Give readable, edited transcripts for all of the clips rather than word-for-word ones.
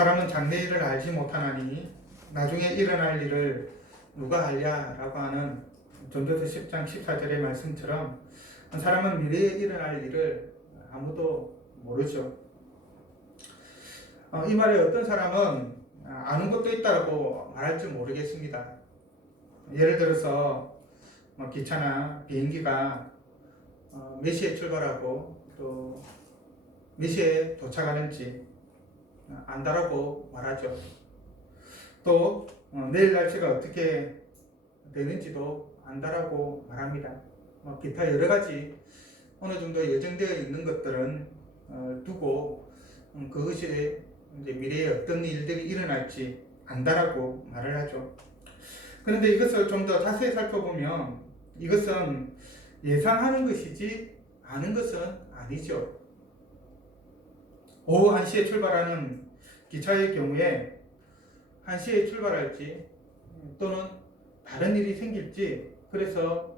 사람은 장래일을 알지 못하나니 나중에 일어날 일을 누가 알랴라고 하는 전도서 10장 14절의 말씀처럼 사람은 미래에 일어날 일을 아무도 모르죠. 이 말에 어떤 사람은 아는 것도 있다고 말할지 모르겠습니다. 예를 들어서 기차나 비행기가 몇 시에 출발하고 또 몇 시에 도착하는지 안다라고 말하죠. 또 내일 날씨가 어떻게 되는지도 안다라고 말합니다. 기타 여러 가지 어느 정도 예정되어 있는 것들은 두고 그것이 이제 미래에 어떤 일들이 일어날지 안다라고 말을 하죠. 그런데 이것을 좀 더 자세히 살펴보면 이것은 예상하는 것이지 아는 것은 아니죠. 오후 1시에 출발하는 기차의 경우에 1시에 출발할지 또는 다른 일이 생길지 그래서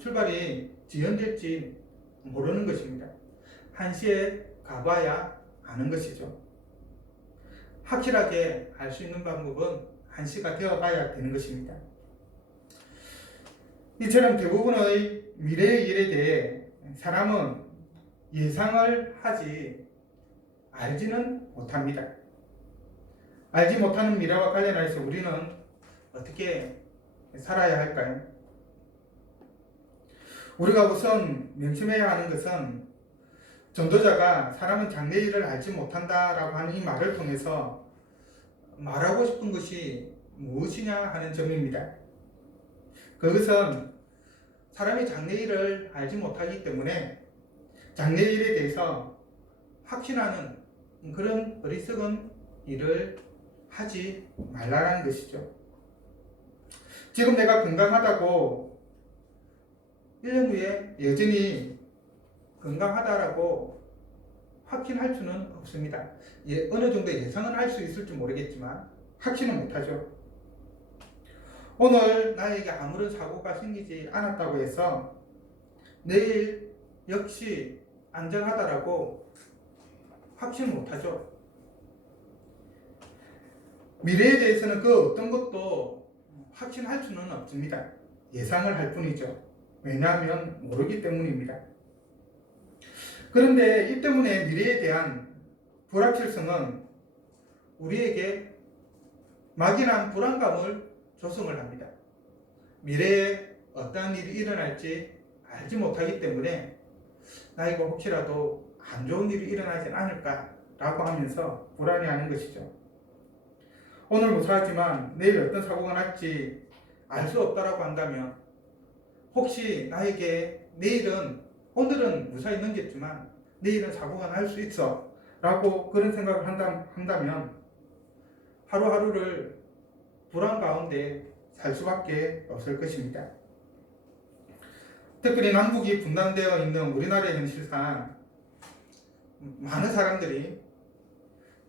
출발이 지연될지 모르는 것입니다. 1시에 가봐야 아는 것이죠. 확실하게 알 수 있는 방법은 1시가 되어가야 되는 것입니다. 이처럼 대부분의 미래의 일에 대해 사람은 예상을 하지 알지는 못합니다. 알지 못하는 미래와 관련해서 우리는 어떻게 살아야 할까요? 우리가 우선 명심해야 하는 것은 전도자가 사람은 장래일을 알지 못한다라고 하는 이 말을 통해서 말하고 싶은 것이 무엇이냐 하는 점입니다. 그것은 사람이 장래일을 알지 못하기 때문에 장래일에 대해서 확신하는 그런 어리석은 일을 하지 말라는 것이죠. 지금 내가 건강하다고 1년 후에 여전히 건강하다라고 확신할 수는 없습니다. 어느 정도 예상은 할 수 있을지 모르겠지만 확신은 못하죠. 오늘 나에게 아무런 사고가 생기지 않았다고 해서 내일 역시 안전하다라고 확신 못하죠. 미래에 대해서는 그 어떤 것도 확신할 수는 없습니다. 예상을 할 뿐이죠. 왜냐하면 모르기 때문입니다. 그런데 이 때문에 미래에 대한 불확실성은 우리에게 막연한 불안감을 조성을 합니다. 미래에 어떠한 일이 일어날지 알지 못하기 때문에 나이가 혹시라도 안 좋은 일이 일어나지 않을까라고 하면서 불안해하는 것이죠. 오늘 무사하지만 내일 어떤 사고가 날지 알 수 없다라고 한다면 혹시 나에게 오늘은 무사히 넘겼지만 내일은 사고가 날 수 있어 라고 그런 생각을 한다면 하루하루를 불안 가운데 살 수밖에 없을 것입니다. 특별히 남북이 분단되어 있는 우리나라의 현실상 많은 사람들이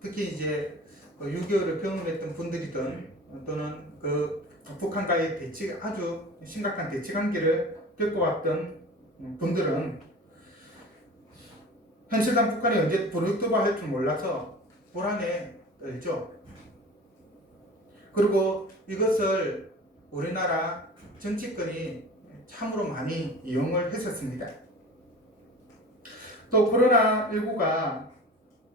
특히 이제 6.25를 경험했던 분들이든 또는 북한과의 아주 심각한 대치 관계를 겪어왔던 분들은 현실상 북한이 언제 부르뜨바할 줄 몰라서 불안에 떨죠. 그리고 이것을 우리나라 정치권이 참으로 많이 이용을 했었습니다. 또 코로나19가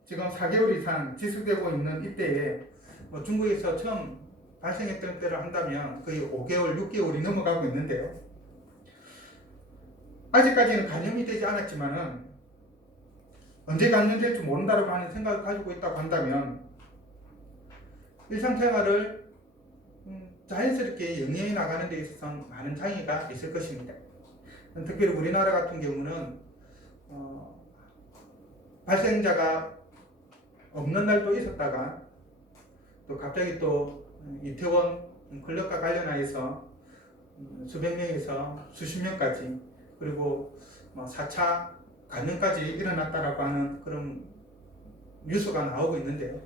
지금 4개월 이상 지속되고 있는 이때에 중국에서 처음 발생했던 때를 한다면 거의 5개월, 6개월이 넘어가고 있는데요. 아직까지는 감염이 되지 않았지만은 언제 감염될지 모른다고 하는 생각을 가지고 있다고 한다면 일상생활을 자연스럽게 영위해 나가는 데 있어서 많은 장애가 있을 것입니다. 특별히 우리나라 같은 경우는 발생자가 없는 날도 있었다가 또 갑자기 또 이태원 클럽과 관련하여서 수백 명에서 수십 명까지 그리고 4차 감염까지 일어났다라고 하는 그런 뉴스가 나오고 있는데요.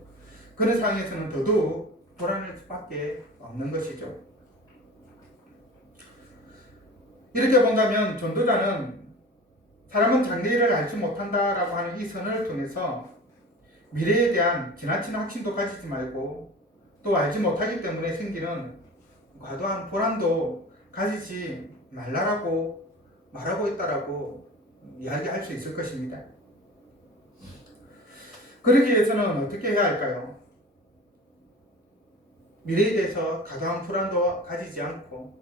그런 상황에서는 더더욱 불안할 수밖에 없는 것이죠. 이렇게 본다면 전도자는 사람은 장래일을 알지 못한다라고 하는 이 선언을 통해서 미래에 대한 지나치는 확신도 가지지 말고 또 알지 못하기 때문에 생기는 과도한 불안도 가지지 말라라고 말하고 있다라고 이야기할 수 있을 것입니다. 그러기 위해서는 어떻게 해야 할까요? 미래에 대해서 과도한 불안도 가지지 않고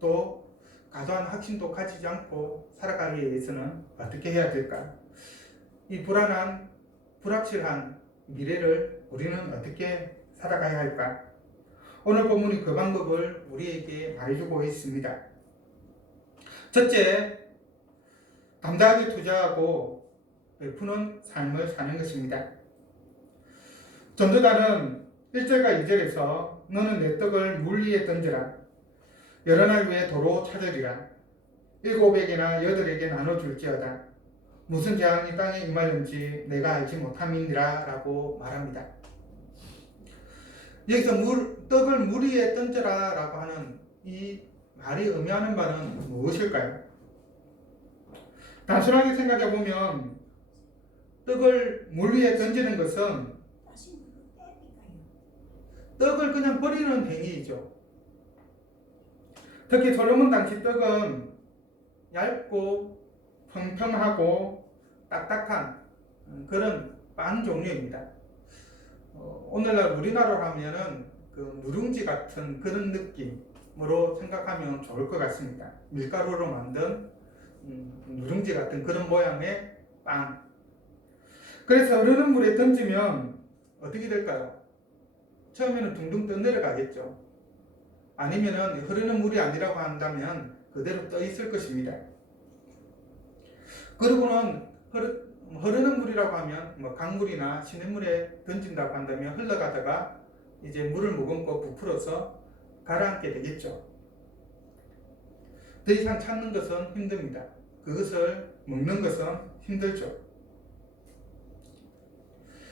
또 과도한 확신도 가지지 않고 살아가기 위해서는 어떻게 해야 될까? 이 불안한, 불확실한 미래를 우리는 어떻게 살아가야 할까? 오늘 본문이 그 방법을 우리에게 말해주고 있습니다. 첫째, 담대하게 투자하고 베푸는 삶을 사는 것입니다. 전도자는 1절과 2절에서 너는 내 떡을 물 위에 던져라. 여러 날 후에 도로 찾으리라. 7에게나 8에게 나눠줄지어다. 무슨 재앙이 땅에 임하는지 내가 알지 못함이니라 라고 말합니다. 여기서 떡을 물 위에 던져라 라고 하는 이 말이 의미하는 바는 무엇일까요? 단순하게 생각해 보면 떡을 물 위에 던지는 것은 떡을 그냥 버리는 행위이죠. 특히 솔로몬 당시 떡은 얇고 평평하고 딱딱한 그런 빵 종류입니다. 오늘날 우리나라로 하면은 그 누룽지 같은 그런 느낌으로 생각하면 좋을 것 같습니다. 밀가루로 만든 누룽지 같은 그런 모양의 빵. 그래서 흐르는 물에 던지면 어떻게 될까요? 처음에는 둥둥 떠내려가겠죠. 아니면은 흐르는 물이 아니라고 한다면 그대로 떠 있을 것입니다. 그리고는 흐르는 물이라고 하면 뭐 강물이나 시냇물에 던진다고 한다면 흘러가다가 이제 물을 머금고 부풀어서 가라앉게 되겠죠. 더 이상 찾는 것은 힘듭니다. 그것을 먹는 것은 힘들죠.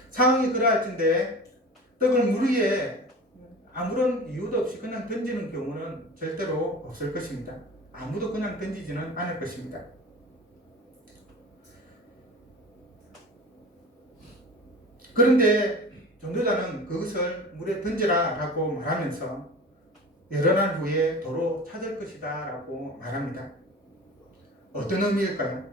상황이 그러할진데 떡을 물 위에 아무런 이유도 없이 그냥 던지는 경우는 절대로 없을 것입니다. 아무도 그냥 던지지는 않을 것입니다. 그런데 전도자는 그것을 물에 던지라 라고 말하면서 여러 날 후에 도로 찾을 것이다 라고 말합니다. 어떤 의미일까요?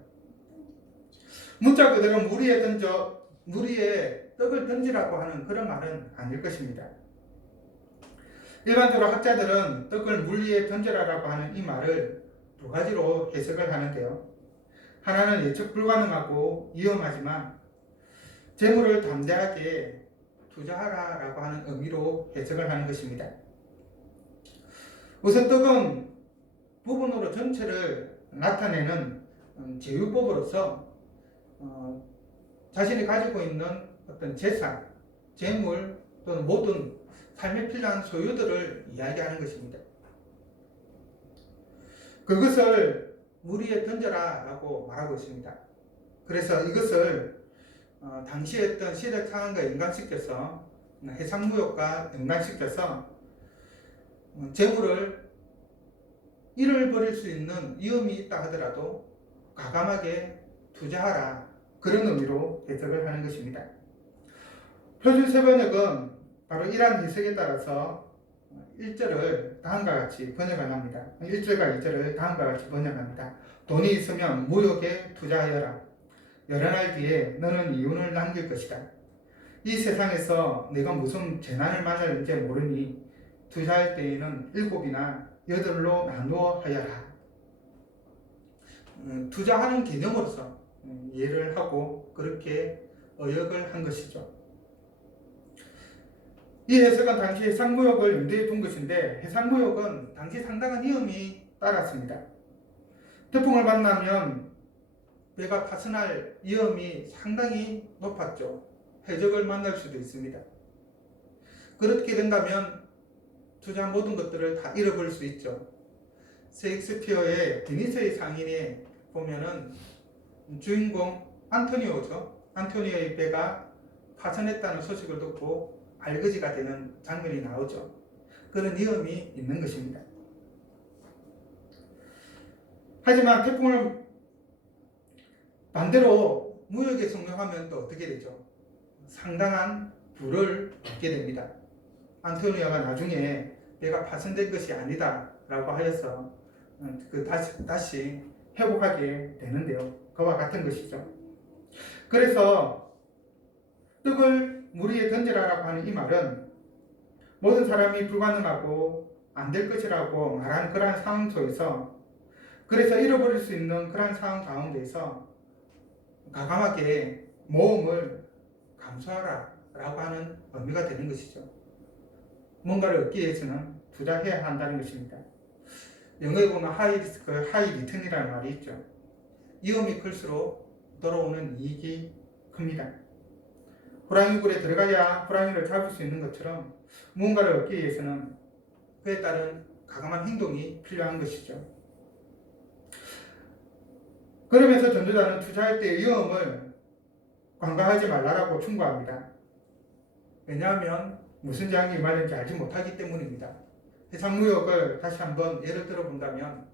문자 그대로 물 위에 떡을 던지라고 하는 그런 말은 아닐 것입니다. 일반적으로 학자들은 떡을 물 위에 던져라라고 하는 이 말을 두 가지로 해석을 하는데요. 하나는 예측 불가능하고 위험하지만 재물을 담대하게 투자하라라고 하는 의미로 해석을 하는 것입니다. 우선 떡은 부분으로 전체를 나타내는 제휴법으로서 자신이 가지고 있는 어떤 재산, 재물 또는 모든 삶에 필요한 소유들을 이야기하는 것입니다. 그것을 물 위에 던져라 라고 말하고 있습니다. 그래서 이것을 당시에 어떤 시대 상황과 연관시켜서 해상무역과 연관시켜서 재물을 잃어버릴 수 있는 위험이 있다 하더라도 과감하게 투자하라 그런 의미로 해석을 하는 것입니다. 표준 세번역은 바로 이러한 해석에 따라서 1절을 다음과 같이 번역을 합니다. 1절과 2절을 다음과 같이 번역합니다. 돈이 있으면 무역에 투자하여라. 여러 날 뒤에 너는 이윤을 남길 것이다. 이 세상에서 내가 무슨 재난을 만날지 모르니 투자할 때에는 7이나 8로 나누어 하여라. 투자하는 개념으로서 이해를 하고 그렇게 어역을 한 것이죠. 이 해석은 당시 해상무역을 염두에 둔 것인데 해상무역은 당시 상당한 위험이 따랐습니다. 태풍을 만나면 배가 파손할 위험이 상당히 높았죠. 해적을 만날 수도 있습니다. 그렇게 된다면 투자한 모든 것들을 다 잃어버릴 수 있죠. 셰익스피어의 비니스의 상인에 보면은 주인공 안토니오죠. 안토니오의 배가 파손했다는 소식을 듣고 알거지가 되는 장면이 나오죠. 그런 위험이 있는 것입니다. 하지만 태풍을 반대로 무역에 성공하면 또 어떻게 되죠? 상당한 부를 얻게 됩니다. 안토니아가 나중에 내가 파손된 것이 아니다라고 하여서 다시 회복하게 되는데요. 그와 같은 것이죠. 그래서 떡을 물 위에 던지라라고 하는 이 말은 모든 사람이 불가능하고 안 될 것이라고 말하는 그러한 상황 속에서, 그래서 잃어버릴 수 있는 그러한 상황 가운데서 과감하게 모험을 감수하라 라고 하는 의미가 되는 것이죠. 뭔가를 얻기 위해서는 투자해야 한다는 것입니다. 영어에 보면 하이 리스크, 하이 리턴이라는 말이 있죠. 위험이 클수록 돌아오는 이익이 큽니다. 호랑이 굴에 들어가야 호랑이를 잡을 수 있는 것처럼 무언가를 얻기 위해서는 그에 따른 과감한 행동이 필요한 것이죠. 그러면서 전도자는 투자할 때의 위험을 관가하지 말라라고 충고합니다. 왜냐하면 무슨 재앙이 임하는지 알지 못하기 때문입니다. 해상무역을 다시 한번 예를 들어 본다면,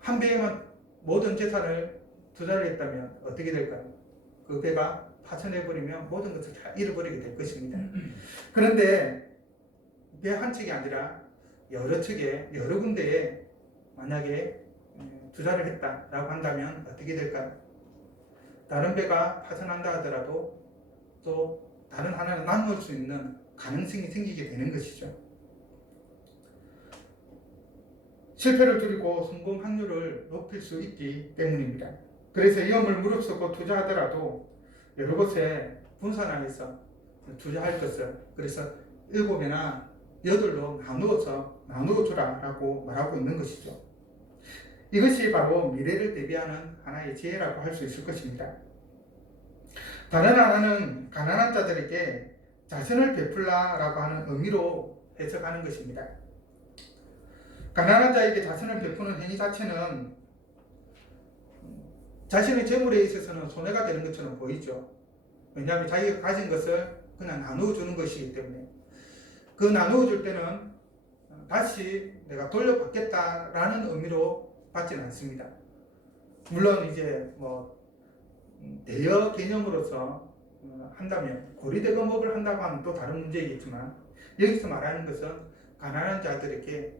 한 배에만 모든 재산을 투자를 했다면 어떻게 될까요? 그 배가 파손해버리면 모든 것을 다 잃어버리게 될 것입니다. 그런데 배 한 척이 아니라 여러 척에, 여러 군데에 만약에 투자를 했다라고 한다면 어떻게 될까요? 다른 배가 파손한다 하더라도 또 다른 하나는 나눌 수 있는 가능성이 생기게 되는 것이죠. 실패를 줄이고 성공 확률을 높일 수 있기 때문입니다. 그래서 위험을 무릅쓰고 투자하더라도 여러 곳에 분산하여서 투자할 것을, 그래서 7이나 8로 나누어 주라라고 말하고 있는 것이죠. 이것이 바로 미래를 대비하는 하나의 지혜라고 할 수 있을 것입니다. 다른 하나는 가난한 자들에게 자선을 베풀라라고 하는 의미로 해석하는 것입니다. 가난한 자에게 자선을 베푸는 행위 자체는 자신의 재물에 있어서는 손해가 되는 것처럼 보이죠. 왜냐하면 자기가 가진 것을 그냥 나누어 주는 것이기 때문에, 그 나누어 줄 때는 다시 내가 돌려받겠다라는 의미로 받지는 않습니다. 물론 이제 대여 개념으로서 한다면, 고리대금업을 한다고 하면 또 다른 문제이겠지만, 여기서 말하는 것은 가난한 자들에게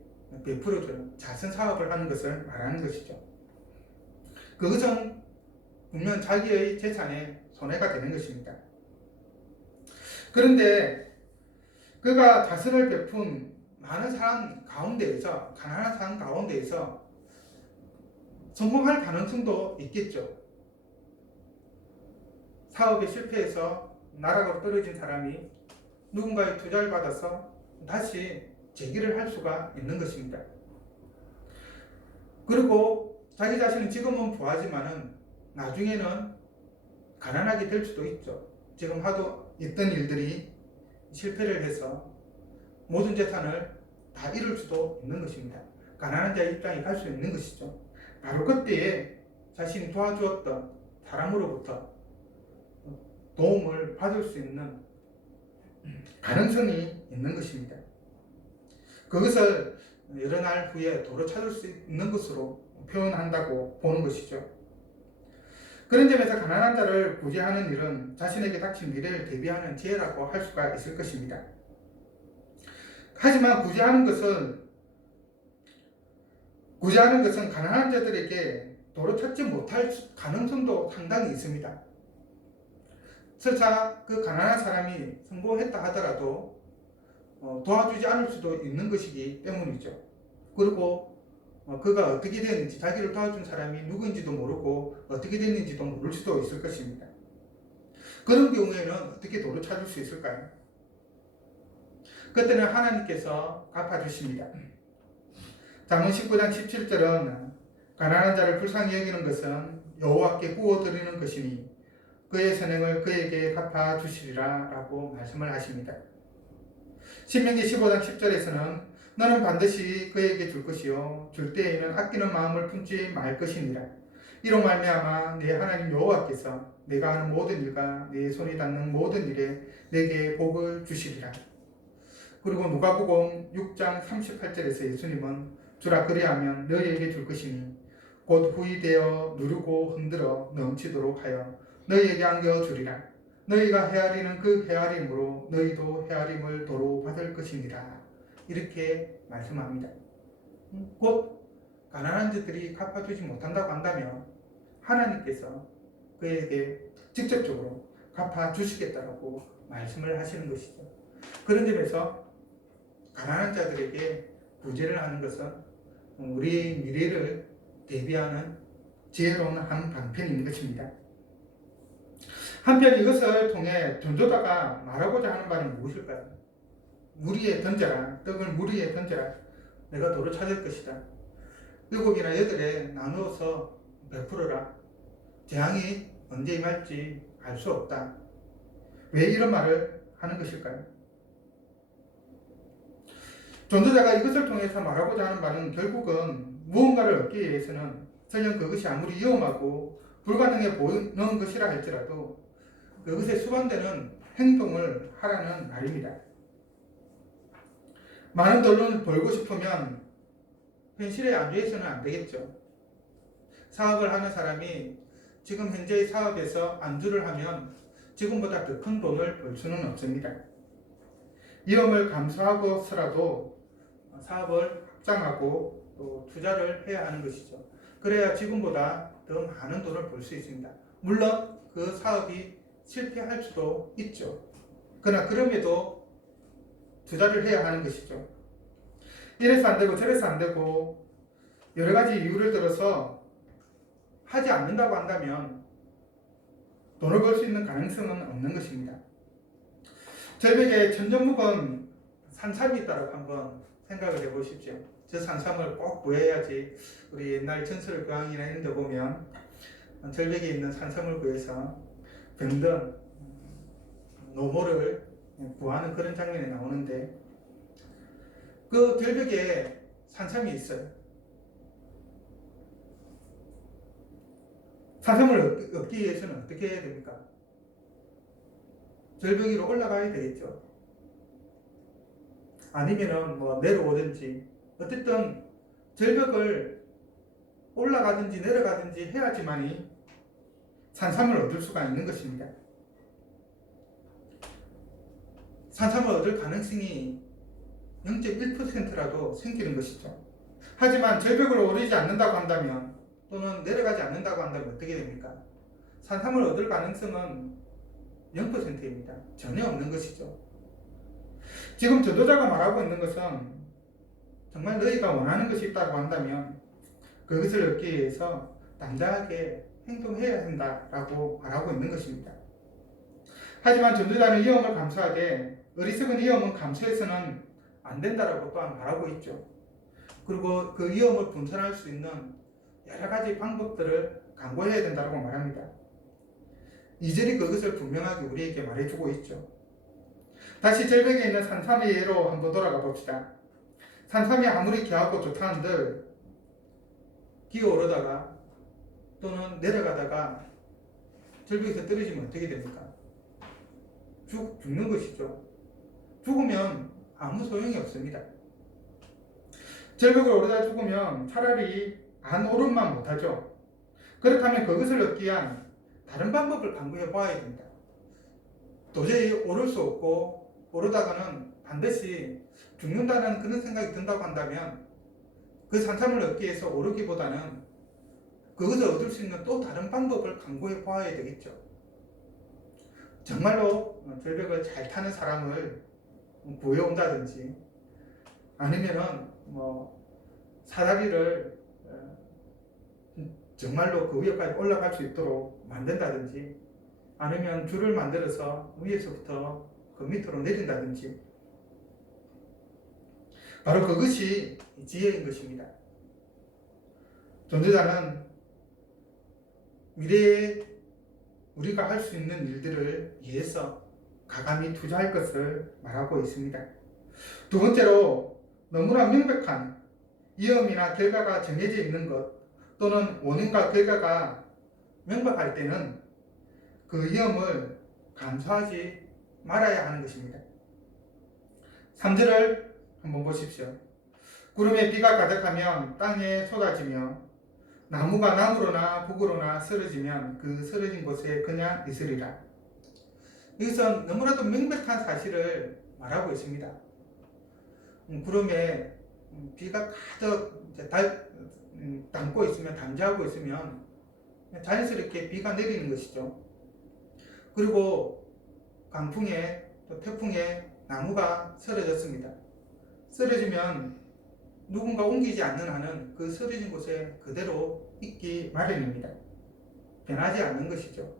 베풀어주는 자선 사업을 하는 것을 말하는 것이죠. 그것은 분명 자기의 재산에 손해가 되는 것입니다. 그런데 그가 자선을 베푼 많은 사람 가운데에서, 가난한 사람 가운데에서 성공할 가능성도 있겠죠. 사업에 실패해서 나락으로 떨어진 사람이 누군가의 투자를 받아서 다시 재기를 할 수가 있는 것입니다. 그리고 자기 자신은 지금은 부하지만은 나중에는 가난하게 될 수도 있죠. 지금 하도 있던 일들이 실패를 해서 모든 재산을 다 잃을 수도 있는 것입니다. 가난한 자의 입장에 갈 수 있는 것이죠. 바로 그때에 자신이 도와주었던 사람으로부터 도움을 받을 수 있는 가능성이 있는 것입니다. 그것을 여러 날 후에 도로 찾을 수 있는 것으로 표현한다고 보는 것이죠. 그런 점에서 가난한 자를 구제하는 일은 자신에게 닥친 미래를 대비하는 지혜라고 할 수가 있을 것입니다. 하지만 구제하는 것은 가난한 자들에게 도로 찾지 못할 가능성도 상당히 있습니다. 설사 그 가난한 사람이 성공했다 하더라도 도와주지 않을 수도 있는 것이기 때문이죠. 그리고 그가 어떻게 되었는지, 자기를 도와준 사람이 누구인지도 모르고 어떻게 됐는지도 모를 수도 있을 것입니다. 그런 경우에는 어떻게 도를 찾을 수 있을까요? 그때는 하나님께서 갚아주십니다. 잠언 19장 17절은 가난한 자를 불쌍히 여기는 것은 여호와께 구워드리는 것이니 그의 선행을 그에게 갚아주시리라 라고 말씀을 하십니다. 신명기 15장 10절에서는 너는 반드시 그에게 줄 것이요 줄 때에는 아끼는 마음을 품지 말 것이니라. 이로 말미암아 내 하나님 여호와께서 내가 하는 모든 일과 내 손이 닿는 모든 일에 내게 복을 주시리라. 그리고 누가복음 6장 38절에서 예수님은 주라 그리하면 너희에게 줄 것이니 곧 후히 되어 누르고 흔들어 넘치도록 하여 너희에게 안겨 주리라. 너희가 헤아리는 그 헤아림으로 너희도 헤아림을 도로 받을 것이니라. 이렇게 말씀합니다. 곧 가난한 자들이 갚아주지 못한다고 한다면 하나님께서 그에게 직접적으로 갚아주시겠다라고 말씀을 하시는 것이죠. 그런 점에서 가난한 자들에게 구제를 하는 것은 우리의 미래를 대비하는 지혜로운 한 방편인 것입니다. 한편 이것을 통해 전도자가 말하고자 하는 바는 무엇일까요? 무리에 던져라. 떡을 무리에 던져라. 내가 도로 찾을 것이다. 7이나 8에 나누어서 베풀어라. 재앙이 언제 임할지 알 수 없다. 왜 이런 말을 하는 것일까요? 전도자가 이것을 통해서 말하고자 하는 바는 결국은 무언가를 얻기 위해서는 설령 그것이 아무리 위험하고 불가능해 보이는 것이라 할지라도 그것에 수반되는 행동을 하라는 말입니다. 많은 돈을 벌고 싶으면 현실에 안주해서는 안 되겠죠. 사업을 하는 사람이 지금 현재의 사업에서 안주를 하면 지금보다 더 큰 돈을 벌 수는 없습니다. 위험을 감수하고서라도 사업을 확장하고 또 투자를 해야 하는 것이죠. 그래야 지금보다 더 많은 돈을 벌 수 있습니다. 물론 그 사업이 실패할 수도 있죠. 그러나 그럼에도 투자를 해야 하는 것이죠. 이래서 안 되고 저래서 안 되고 여러 가지 이유를 들어서 하지 않는다고 한다면 돈을 벌 수 있는 가능성은 없는 것입니다. 절벽에 천정묵은 산삼이 있다고 한번 생각을 해보십시오. 저 산삼을 꼭 구해야지. 우리 옛날 전설 교황이나 이런 데 보면 절벽에 있는 산삼을 구해서 병든 노모를 구하는 그런 장면이 나오는데 그 절벽에 산삼이 있어요. 산삼을 얻기 위해서는 어떻게 해야 됩니까? 절벽 위로 올라가야 되겠죠. 아니면은 뭐 내려오든지 어쨌든 절벽을 올라가든지 내려가든지 해야지만이 산삼을 얻을 수가 있는 것입니다. 산삼을 얻을 가능성이 0.1%라도 생기는 것이죠. 하지만 절벽을 오르지 않는다고 한다면 또는 내려가지 않는다고 한다면 어떻게 됩니까? 산삼을 얻을 가능성은 0%입니다. 전혀 없는 것이죠. 지금 전도자가 말하고 있는 것은 정말 너희가 원하는 것이 있다고 한다면 그것을 얻기 위해서 당당하게 행동해야 한다라고 말하고 있는 것입니다. 하지만 전도자는 위험을 감수하되 어리석은 위험은 감수해서는 안 된다라고 또한 말하고 있죠. 그리고 그 위험을 분산할 수 있는 여러 가지 방법들을 강구해야 된다고 말합니다. 2절이 그것을 분명하게 우리에게 말해주고 있죠. 다시 절벽에 있는 산삼의 예로 한번 돌아가 봅시다. 산삼이 아무리 귀하고 좋다 한들 기어오르다가 또는 내려가다가 절벽에서 떨어지면 어떻게 됩니까? 죽는 것이죠. 죽으면 아무 소용이 없습니다. 절벽을 오르다 죽으면 차라리 안 오름만 못하죠. 그렇다면 그것을 얻기 위한 다른 방법을 강구해 봐야 됩니다. 도저히 오를 수 없고 오르다가는 반드시 죽는다는 그런 생각이 든다고 한다면 그 산삼을 얻기 위해서 오르기보다는 그것을 얻을 수 있는 또 다른 방법을 강구해 봐야 되겠죠. 정말로 절벽을 잘 타는 사람을 구해온다든지 아니면은 사다리를 정말로 그 위에까지 올라갈 수 있도록 만든다든지 아니면 줄을 만들어서 위에서부터 그 밑으로 내린다든지 바로 그것이 지혜인 것입니다. 전도자는 미래에 우리가 할 수 있는 일들을 위해서 가감히 투자할 것을 말하고 있습니다. 두 번째로 너무나 명백한 위험이나 결과가 정해져 있는 것 또는 원인과 결과가 명백할 때는 그 위험을 감수하지 말아야 하는 것입니다. 3절을 한번 보십시오. 구름에 비가 가득하면 땅에 쏟아지며 나무가 나무로나 북으로나 쓰러지면 그 쓰러진 곳에 그냥 있으리라. 여기서 너무나도 명백한 사실을 말하고 있습니다. 구름에 비가 가득 담고 있으면, 담자하고 있으면 자연스럽게 비가 내리는 것이죠. 그리고 강풍에 또 태풍에 나무가 쓰러졌습니다. 쓰러지면 누군가 옮기지 않는 한은 그 쓰러진 곳에 그대로 있기 마련입니다. 변하지 않는 것이죠.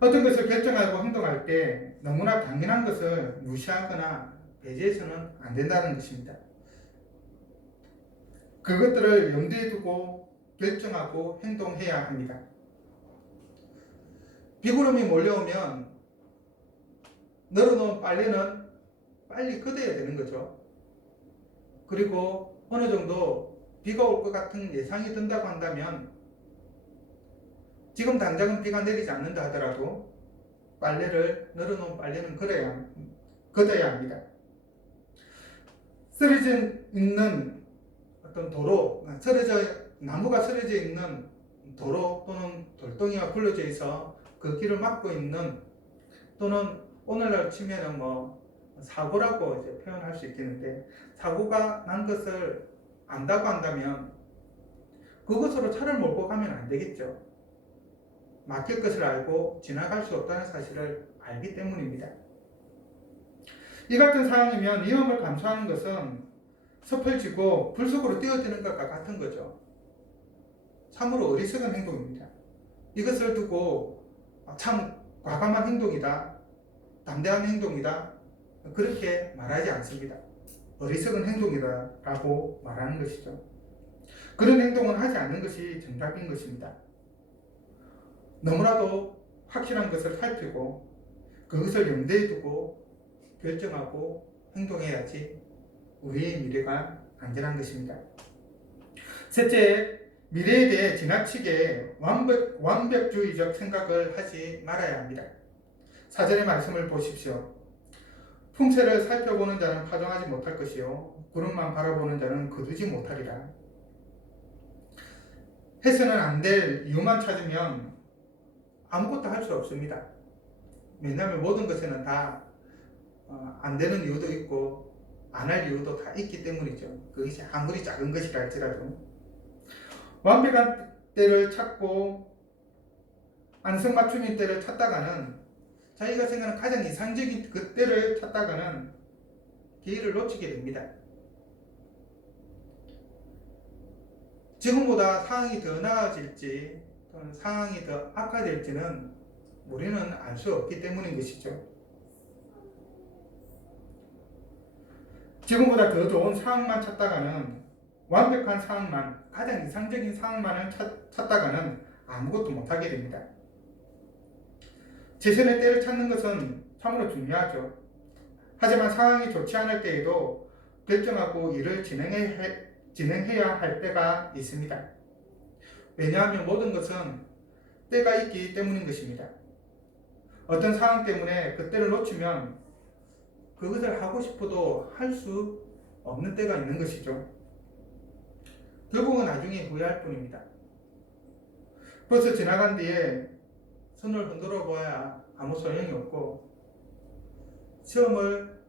어떤 것을 결정하고 행동할 때 너무나 당연한 것을 무시하거나 배제해서는 안 된다는 것입니다. 그것들을 염두에 두고 결정하고 행동해야 합니다. 비구름이 몰려오면 널어놓은 빨래는 빨리 걷어야 되는 거죠. 그리고 어느 정도 비가 올 것 같은 예상이 든다고 한다면 지금 당장은 비가 내리지 않는다 하더라도 널어놓은 빨래는 걷어야 합니다. 쓰러져 있는 어떤 도로, 나무가 쓰러져 있는 도로 또는 돌덩이가 굴러져 있어 그 길을 막고 있는, 또는 오늘날 치면은 사고라고 이제 표현할 수 있겠는데, 사고가 난 것을 안다고 한다면 그것으로 차를 몰고 가면 안 되겠죠. 막힐 것을 알고 지나갈 수 없다는 사실을 알기 때문입니다. 이 같은 상황이면 위험을 감수하는 것은 섭을 지고 불 속으로 뛰어드는 것과 같은 거죠. 참으로 어리석은 행동입니다. 이것을 두고 참 과감한 행동이다, 담대한 행동이다, 그렇게 말하지 않습니다. 어리석은 행동이다라고 말하는 것이죠. 그런 행동은 하지 않는 것이 정답인 것입니다. 너무나도 확실한 것을 살피고 그것을 염두에 두고 결정하고 행동해야지 우리의 미래가 안전한 것입니다. 셋째, 미래에 대해 지나치게 완벽주의적 생각을 하지 말아야 합니다. 사전의 말씀을 보십시오. 풍채를 살펴보는 자는 파종하지 못할 것이요 구름만 바라보는 자는 거두지 못하리라. 해서는 안 될 이유만 찾으면 아무것도 할 수 없습니다. 왜냐하면 모든 것에는 다 안 되는 이유도 있고 안 할 이유도 다 있기 때문이죠. 그것이 아무리 작은 것이라 할지라도 완벽한 때를 찾고 안성맞춤인 때를 찾다가는, 자기가 생각하는 가장 이상적인 그 때를 찾다가는 기회를 놓치게 됩니다. 지금보다 상황이 더 나아질지 또는 상황이 더 악화될지는 우리는 알 수 없기 때문인 것이죠. 지금보다 더 좋은 상황만 찾다가는, 완벽한 상황만, 가장 이상적인 상황만을 찾다가는 아무것도 못하게 됩니다. 최선의 때를 찾는 것은 참으로 중요하죠. 하지만 상황이 좋지 않을 때에도 결정하고 일을 진행해야 할 때가 있습니다. 왜냐하면 모든 것은 때가 있기 때문인 것입니다. 어떤 상황 때문에 그 때를 놓치면 그것을 하고 싶어도 할 수 없는 때가 있는 것이죠. 결국은 나중에 후회할 뿐입니다. 벌써 지나간 뒤에 손을 흔들어 보아야 아무 소용이 없고, 시험을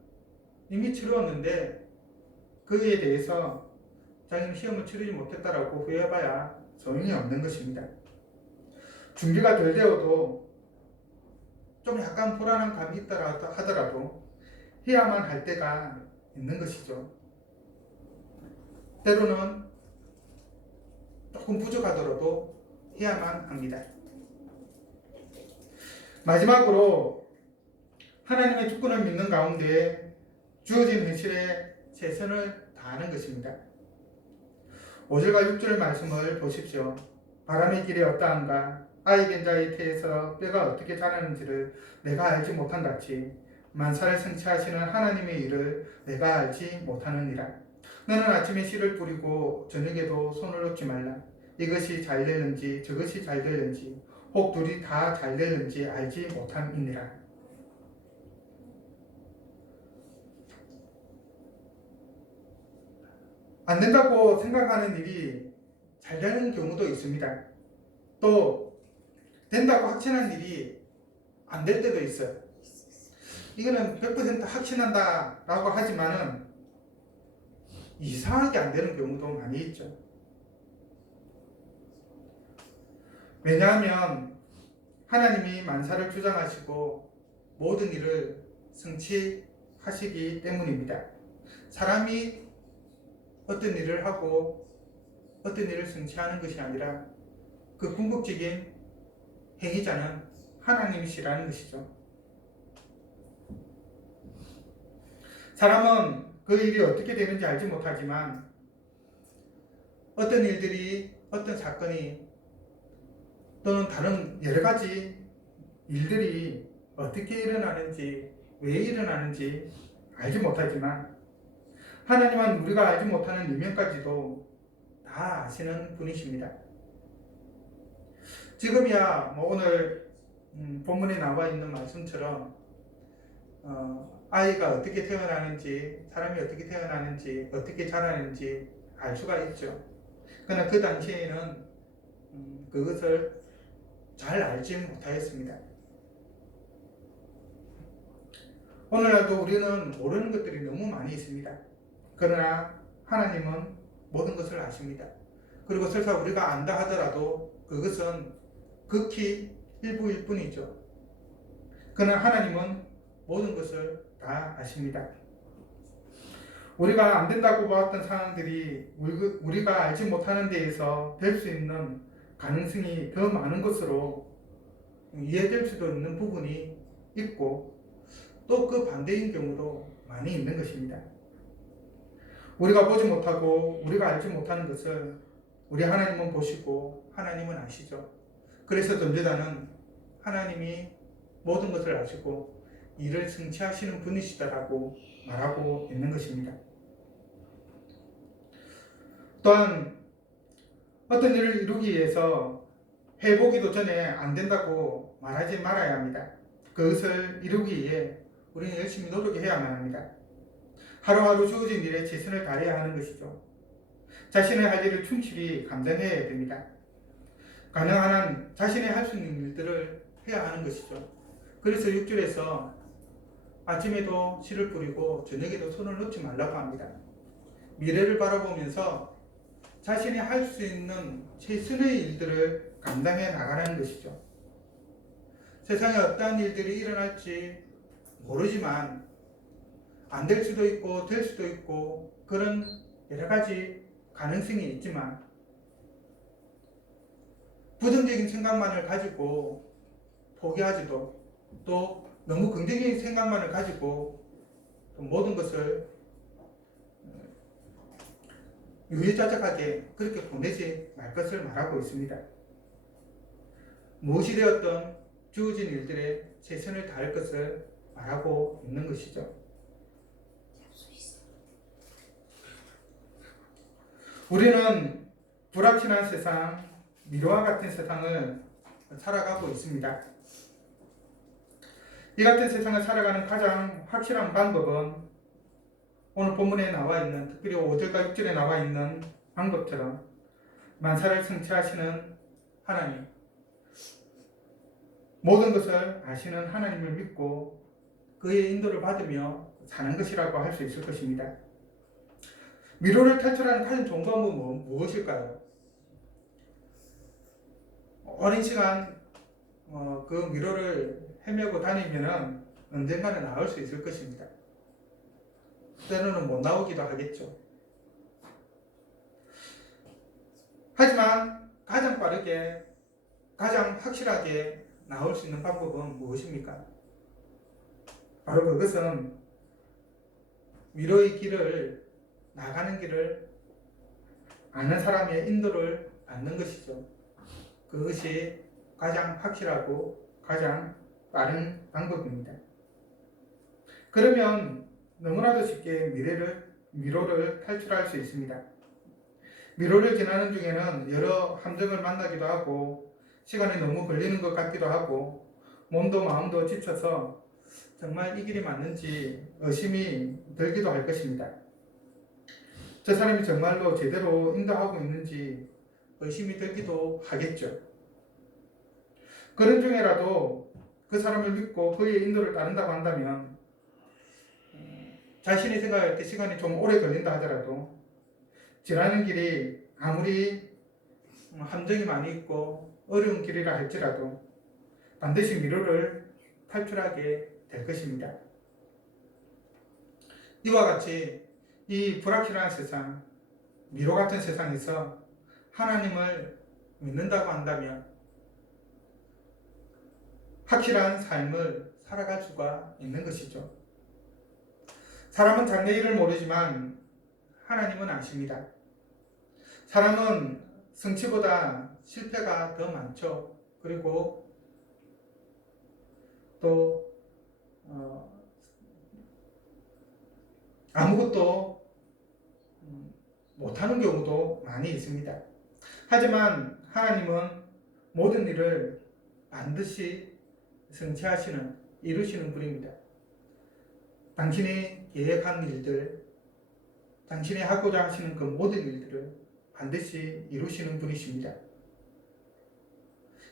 이미 치루었는데 그에 대해서 자기는 시험을 치르지 못했다라고 후회해봐야 소용이 없는 것입니다. 준비가 덜 되어도 좀 약간 불안한 감이 있다 하더라도 해야만 할 때가 있는 것이죠. 때로는 조금 부족하더라도 해야만 합니다. 마지막으로 하나님의 주권을 믿는 가운데 주어진 현실에 최선을 다하는 것입니다. 5절과 6절 말씀을 보십시오. 바람의 길이 어떠한가? 아이 된 자의 태에서 뼈가 어떻게 자라는지를 내가 알지 못한 같이 만사를 성취하시는 하나님의 일을 내가 알지 못하느니라. 너는 아침에 씨를 뿌리고 저녁에도 손을 놓지 말라. 이것이 잘 되는지 저것이 잘 되는지 혹 둘이 다 잘 되는지 알지 못함이니라. 안 된다고 생각하는 일이 잘 되는 경우도 있습니다. 또 된다고 확신한 일이 안 될 때도 있어요. 이거는 100% 확신한다라고 하지만은 이상하게 안 되는 경우도 많이 있죠. 왜냐하면 하나님이 만사를 주장하시고 모든 일을 성취하시기 때문입니다. 사람이 어떤 일을 하고 어떤 일을 성취하는 것이 아니라 그 궁극적인 행위자는 하나님이시라는 것이죠. 사람은 그 일이 어떻게 되는지 알지 못하지만 어떤 일들이, 어떤 사건이 또는 다른 여러 가지 일들이 어떻게 일어나는지, 왜 일어나는지 알지 못하지만 하나님은 우리가 알지 못하는 이면까지도 다 아시는 분이십니다. 지금이야 뭐 오늘 본문에 나와 있는 말씀처럼 아이가 어떻게 태어나는지, 사람이 어떻게 태어나는지, 어떻게 자라는지 알 수가 있죠. 그러나 그 당시에는 그것을 잘 알지 못하였습니다. 오늘날도 우리는 모르는 것들이 너무 많이 있습니다. 그러나 하나님은 모든 것을 아십니다. 그리고 설사 우리가 안다 하더라도 그것은 극히 일부일 뿐이죠. 그러나 하나님은 모든 것을 다 아십니다. 우리가 안 된다고 보았던 상황들이 우리가 알지 못하는 데에서 될 수 있는 가능성이 더 많은 것으로 이해될 수도 있는 부분이 있고 또 그 반대인 경우도 많이 있는 것입니다. 우리가 보지 못하고 우리가 알지 못하는 것을 우리 하나님은 보시고 하나님은 아시죠. 그래서 던져다는 하나님이 모든 것을 아시고 이를 성취하시는 분이시다라고 말하고 있는 것입니다. 또한 어떤 일을 이루기 위해서 해보기도 전에 안 된다고 말하지 말아야 합니다. 그것을 이루기 위해 우리는 열심히 노력해야만 합니다. 하루하루 주어진 일에 최선을 다해야 하는 것이죠. 자신의 할 일을 충실히 감당해야 됩니다. 가능한 한 자신의 할 수 있는 일들을 해야 하는 것이죠. 그래서 6절에서 아침에도 씨를 뿌리고 저녁에도 손을 놓지 말라고 합니다. 미래를 바라보면서 자신이 할 수 있는 최선의 일들을 감당해 나가라는 것이죠. 세상에 어떠한 일들이 일어날지 모르지만 안 될 수도 있고 될 수도 있고 그런 여러 가지 가능성이 있지만 부정적인 생각만을 가지고 포기하지도 또 너무 긍정적인 생각만을 가지고 또 모든 것을 유유자적하게 그렇게 보내지 말 것을 말하고 있습니다. 무엇이 되었든 주어진 일들에 최선을 다할 것을 말하고 있는 것이죠. 우리는 불확실한 세상, 미로와 같은 세상을 살아가고 있습니다. 이 같은 세상을 살아가는 가장 확실한 방법은 오늘 본문에 나와 있는, 특별히 5절과 6절에 나와 있는 방법처럼 만사를 성취하시는 하나님, 모든 것을 아시는 하나님을 믿고 그의 인도를 받으며 사는 것이라고 할 수 있을 것입니다. 미로를 탈출하는 가장 좋은 방법은 무엇일까요? 오랜 시간 그 미로를 헤매고 다니면 언젠가는 나올 수 있을 것입니다. 때로는 못 나오기도 하겠죠. 하지만 가장 빠르게, 가장 확실하게 나올 수 있는 방법은 무엇입니까? 바로 그것은 미로의 길을, 나가는 길을 아는 사람의 인도를 받는 것이죠. 그것이 가장 확실하고 가장 빠른 방법입니다. 그러면 너무나도 쉽게 미로를 탈출할 수 있습니다. 미로를 지나는 중에는 여러 함정을 만나기도 하고 시간이 너무 걸리는 것 같기도 하고 몸도 마음도 지쳐서 정말 이 길이 맞는지 의심이 들기도 할 것입니다. 저 사람이 정말로 제대로 인도하고 있는지 의심이 들기도 하겠죠. 그런 중에라도 그 사람을 믿고 그의 인도를 따른다고 한다면 자신이 생각할 때 시간이 좀 오래 걸린다 하더라도 지나는 길이 아무리 함정이 많이 있고 어려운 길이라 할지라도 반드시 미로를 탈출하게 될 것입니다. 이와 같이 이 불확실한 세상, 미로 같은 세상에서 하나님을 믿는다고 한다면 확실한 삶을 살아갈 수가 있는 것이죠. 사람은 장래일을 모르지만 하나님은 아십니다. 사람은 성취보다 실패가 더 많죠. 그리고 또 아무것도 못하는 경우도 많이 있습니다. 하지만 하나님은 모든 일을 반드시 성취하시는, 이루시는 분입니다. 당신이 계획한 일들, 당신이 하고자 하시는 그 모든 일들을 반드시 이루시는 분이십니다.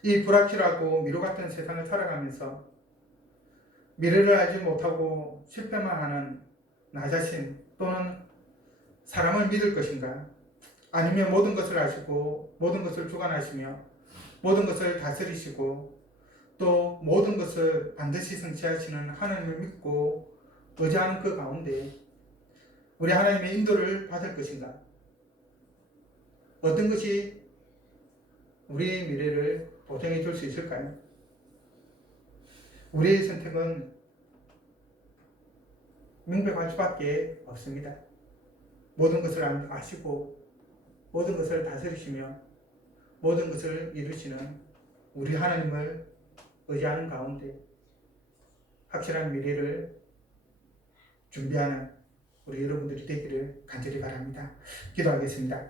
이 불확실하고 미로 같은 세상을 살아가면서 미래를 알지 못하고 실패만 하는 나 자신 또는 사람을 믿을 것인가? 아니면 모든 것을 아시고 모든 것을 주관하시며 모든 것을 다스리시고 또 모든 것을 반드시 성취하시는 하나님을 믿고 의지하는 그 가운데 우리 하나님의 인도를 받을 것인가? 어떤 것이 우리의 미래를 보장해 줄 수 있을까요? 우리의 선택은 명백할 수밖에 없습니다. 모든 것을 아시고 모든 것을 다스리시며 모든 것을 이루시는 우리 하나님을 의지하는 가운데 확실한 미래를 준비하는 우리 여러분들이 되기를 간절히 바랍니다. 기도하겠습니다.